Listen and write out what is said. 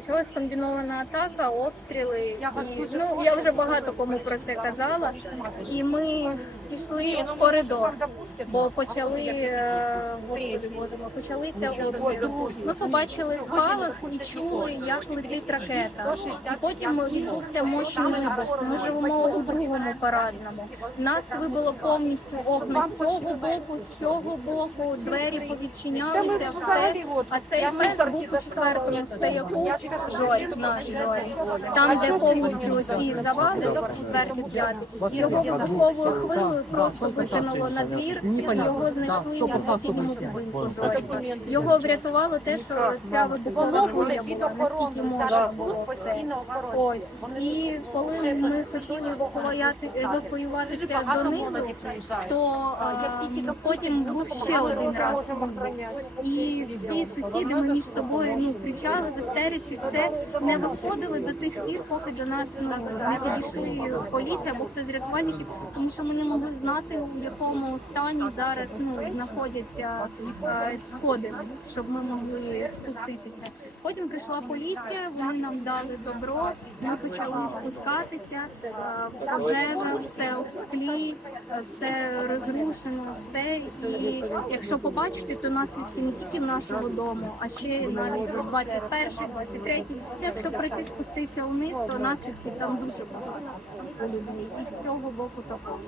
почалась комбінована атака, обстріли. Я І, ну, я вже багато кому про це казала. І ми пішли в коридор, бо почали е, господи боже мой, почалися обстріли. Ми побачили спалах і чули, як летить ракета. І потім відбувся мощний вибух. Ми живемо у другому парадному. Нас вибило повністю окна з цього боку, з цього боку, двері повідчинялися, все. А цей мес був у четвертому стояку, Жорі, наш Жорі. Там, де повністю ці завали, тобто четвертий п'ятий. І його вибуховою хвилею просто викинуло на двір, і його знайшли в сусідньому будинку. Його врятувало те, що ця вибухова хвиля була настільки постійно Ось. і коли ми хотіли евакуювати евакуюватися донизу, то потім був ще один раз. І всі сусіди ми між собою ну кричали в істериці, все не виходили до тих пір, поки до нас ну не підійшли поліція або хтось з рятувальників, тому що ми не могли знати, у якому стані зараз ну знаходяться е, сходи, щоб ми могли спуститися. Потім прийшла поліція, вони нам дали добро. Ми почали спускатися. е, Пожежа, все в склі, е, все розрушено, все. І якщо побачити, то наслідки не тільки нашого дому, а ще навіть 21 23 Якщо прийти спуститися вниз, то наслідків там дуже багато. І з цього боку також.